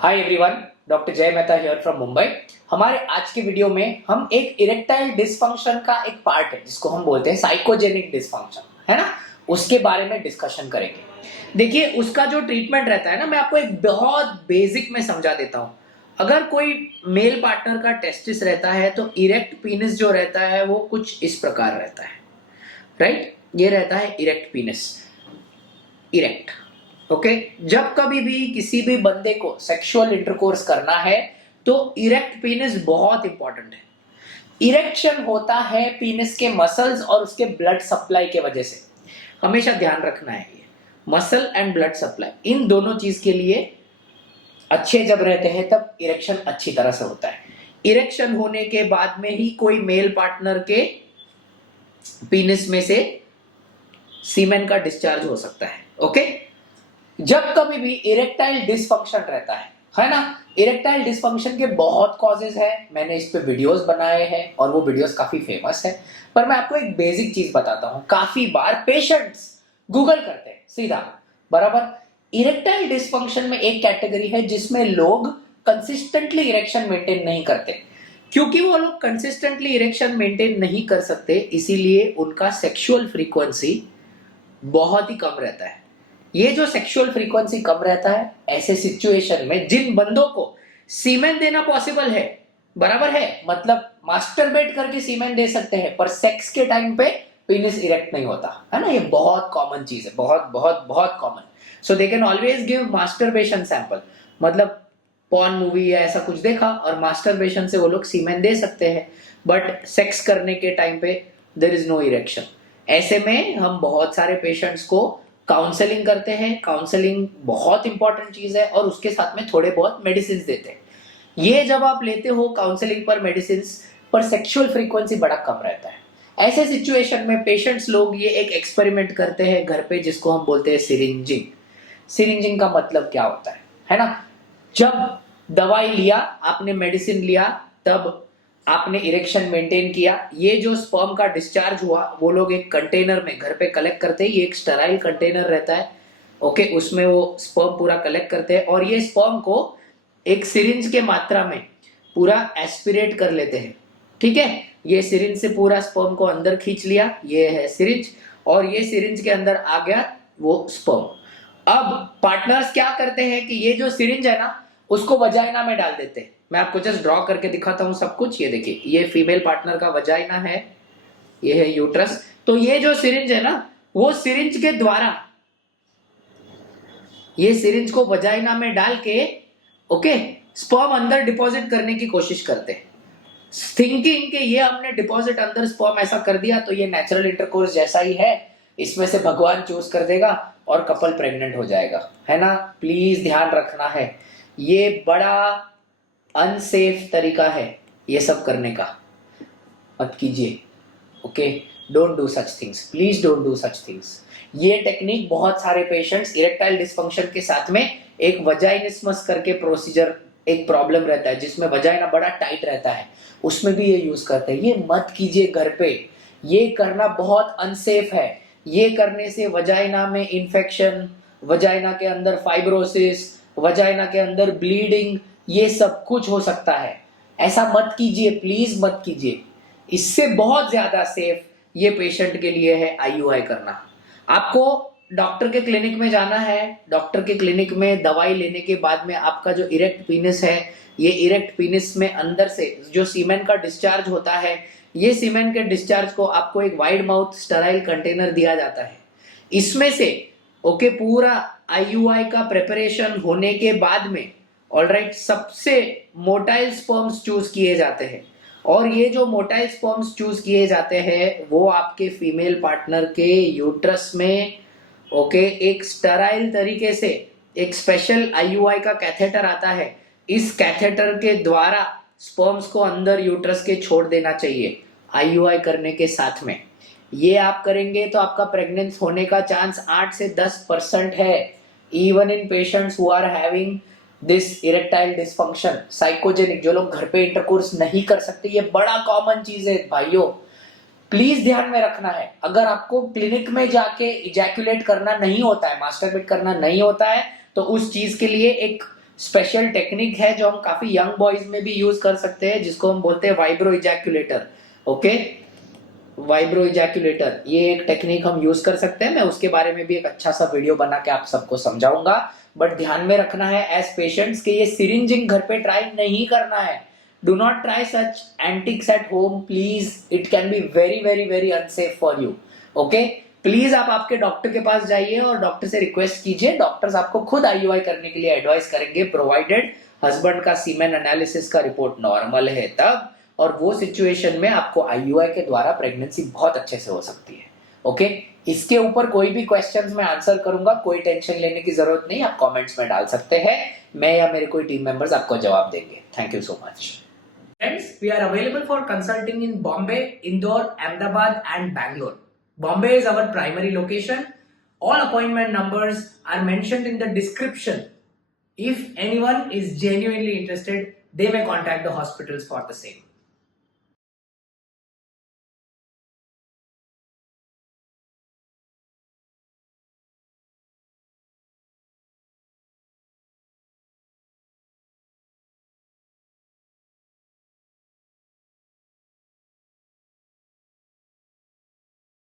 Hi everyone, doctor जय Mehta here from Mumbai. हमारे आज के वीडियो में हम एक इरेक्टाइल डिसफंक्शन का एक पार्ट है जिसको हम बोलते हैं साइकोजेनिक डिसफंक्शन, है ना, उसके बारे में डिस्कशन करेंगे। देखिए, उसका जो ट्रीटमेंट रहता है ना, मैं आपको एक बहुत बेसिक में समझा देता हूँ। अगर कोई मेल पार्टनर का टेस्टिस रहता है तो इरेक्ट पीनिस जो रहता है वो कुछ इस प्रकार रहता है, राइट। ये रहता है इरेक्ट पीनिस, इरेक्ट। ओके, जब कभी भी किसी भी बंदे को सेक्सुअल इंटरकोर्स करना है तो इरेक्ट पीनिस बहुत इंपॉर्टेंट है। इरेक्शन होता है पीनिस के मसल्स और उसके ब्लड सप्लाई के वजह से। हमेशा ध्यान रखना है, ये muscle and blood supply in दोनों चीज के लिए अच्छे जब रहते हैं तब इरेक्शन अच्छी तरह से होता है। इरेक्शन होने के बाद में ही कोई मेल पार्टनर के पीनिस में से सीमेन का डिस्चार्ज हो सकता है। ओके, जब कभी भी इरेक्टाइल डिसफंक्शन रहता है ना, इरेक्टाइल डिसफंक्शन के बहुत कॉजेज है। मैंने इस पे वीडियोस बनाए हैं और वो वीडियोस काफी फेमस है। पर मैं आपको एक बेसिक चीज बताता हूं, काफी बार पेशेंट्स गूगल करते हैं सीधा, बराबर। इरेक्टाइल डिसफंक्शन में एक कैटेगरी है जिसमें लोग कंसिस्टेंटली इरेक्शन मेंटेन नहीं करते। क्योंकि वो लोग कंसिस्टेंटली इरेक्शन मेंटेन नहीं कर सकते, इसीलिए उनका सेक्सुअल फ्रीक्वेंसी बहुत ही कम रहता है। ये जो सेक्सुअल फ्रीक्वेंसी कम रहता है, ऐसे सिचुएशन में जिन बंदों को सीमेन देना पॉसिबल है, बराबर है, मतलब मास्टरबेट करके सीमेन दे सकते हैं, पर सेक्स के टाइम पे पीनिस इरेक्ट नहीं होता है ना, ये बहुत कॉमन चीज है, बहुत बहुत बहुत common. So they can always give masturbation sample, मतलब पॉर्न मूवी या ऐसा कुछ देखा और मास्टरबेशन से वो लोग सीमेन दे सकते हैं, बट सेक्स करने के टाइम पे देयर इज नो इरेक्शन। ऐसे में हम बहुत सारे पेशेंट्स को काउंसलिंग करते हैं। काउंसलिंग बहुत इंपॉर्टेंट चीज है और उसके साथ में थोड़े बहुत मेडिसिन देते हैं। ये जब आप लेते हो काउंसलिंग पर मेडिसिन, पर सेक्सुअल फ्रीक्वेंसी बड़ा कम रहता है। ऐसे सिचुएशन में पेशेंट्स लोग ये एक एक्सपेरिमेंट करते हैं घर पे, जिसको हम बोलते हैं सिरिंजिंग। सिरिंजिंग का मतलब क्या होता है ना, जब दवाई लिया आपने, मेडिसिन लिया, तब आपने इरेक्शन मेंटेन किया, ये जो स्पर्म का डिस्चार्ज हुआ वो लोग एक कंटेनर में घर पे कलेक्ट करते हैं। ये एक स्टेराइल कंटेनर रहता है, ओके, उसमें वो स्पर्म पूरा कलेक्ट करते हैं और ये स्पर्म को एक सिरिंज के मात्रा में पूरा एस्पिरेट कर लेते हैं। ठीक है, ये सिरिंज से पूरा स्पर्म को अंदर खींच लिया, ये है सिरिंज, और ये सिरिंज के अंदर आ गया वो स्पर्म। अब पार्टनर्स क्या करते हैं कि ये जो सिरिंज है ना, उसको वजाइना में डाल देते हैं। मैं आपको जस्ट ड्रॉ करके दिखाता हूं सब कुछ। ये देखिए, ये फीमेल पार्टनर का वजाइना है, ये है यूट्रस। तो ये जो सिरिंज है ना, वो सिरिंज के द्वारा ये सिरिंज को वजाइना में डाल के, ओके, स्पर्म अंदर डिपॉजिट करने की कोशिश करते हैं, थिंकिंग कि ये हमने डिपॉजिट अंदर स्पर्म ऐसा कर दिया तो ये नेचुरल इंटरकोर्स जैसा ही है, इसमें से भगवान चूज कर देगा और कपल प्रेग्नेंट हो जाएगा, है ना। प्लीज ध्यान रखना है, ये बड़ा अनसेफ तरीका है ये सब करने का, मत कीजिए। Okay, don't do such things, please don't do such things. ये टेक्निक बहुत सारे पेशेंट्स इरेक्टाइल डिसफंक्शन के साथ में एक वजाइनिस्मस करके प्रोसीजर, एक प्रॉब्लम रहता है जिसमें वजाइना बड़ा टाइट रहता है, उसमें भी ये यूज करते हैं। ये मत कीजिए घर पे, ये करना बहुत अनसेफ है। ये करने से वजाइना में इंफेक्शन, वजाइना के अंदर फाइब्रोसिस, वजाइना के अंदर ब्लीडिंग, ये सब कुछ हो सकता है। ऐसा मत कीजिए, प्लीज मत कीजिए। इससे बहुत ज्यादा सेफ ये पेशेंट के लिए है आईयूआई करना। आपको डॉक्टर के क्लिनिक में जाना है, डॉक्टर के क्लिनिक में दवाई लेने के बाद में आपका जो इरेक्ट पीनिस है, ये इरेक्ट पीनिस में अंदर से जो सीमेन का डिस्चार्ज होता है, ये सीमेन के डिस्चार्ज को आपको एक वाइड माउथ स्टेराइल कंटेनर दिया जाता है। इसमें से ओके पूरा आईयूआई का प्रिपरेशन होने के बाद में, ऑलराइट, सबसे मोटाइल स्पर्म्स चूज किए जाते हैं और ये जो मोटाइल स्पर्म्स चूज किए जाते हैं वो आपके फीमेल पार्टनर के यूट्रस में, ओके, एक स्टेराइल तरीके से एक स्पेशल आईयूआई का कैथेटर आता है। इस कैथेटर के द्वारा स्पर्म्स को अंदर यूट्रस के छोड़ देना चाहिए आईयूआई करने के साथ में। ये आप करेंगे तो आपका प्रेग्नेंस होने का चांस 8 से 10% है, even in patients who are having this erectile dysfunction psychogenic, जो लोग घर पे इंटरकोर्स नहीं कर सकते। ये बड़ा कॉमन चीज है भाइयों, प्लीज ध्यान में रखना है। अगर आपको क्लिनिक में जाके इजैकुलेट करना नहीं होता है, मास्टरबेट करना नहीं होता है, तो उस चीज के लिए एक स्पेशल टेक्निक है जो हम काफी यंग बॉयज में भी यूज कर सकते हैं, जिसको हम बोलते हैं वाइब्रो इजैक्यूलेटर। ओके, वाइब्रो इजैक्यूलेटर, ये एक टेक्निक हम यूज कर सकते हैं। मैं उसके बारे में भी एक अच्छा सा वीडियो बना के आप सबको समझाऊंगा। बट ध्यान में रखना है एज पेशेंट्स कि ये सिरिंजिंग घर पे ट्राई नहीं करना है। Do not try such antics at home please, it can be very very very unsafe for you. Okay, please आप आपके डॉक्टर के पास जाइए और डॉक्टर से रिक्वेस्ट कीजिए, डॉक्टर्स आपको खुद आईयूआई करने के लिए एडवाइस करेंगे, प्रोवाइडेड हस्बैंड का सीमेन एनालिसिस का रिपोर्ट नॉर्मल है तब, और वो सिचुएशन में आपको आईयूआई के द्वारा प्रेगनेंसी बहुत अच्छे से हो सकती है। ओके, इसके ऊपर कोई भी क्वेश्चंस मैं आंसर करूंगा, कोई टेंशन लेने की जरूरत नहीं, आप कमेंट्स में डाल सकते हैं, मैं या मेरे कोई टीम मेंबर्स आपको जवाब देंगे। Thank you so much. Friends, we are available for consulting in Bombay, Indore, Ahmedabad and Bangalore. Bombay is our primary location. All appointment numbers are mentioned in the description. If anyone is genuinely interested, they may contact the hospitals for the same.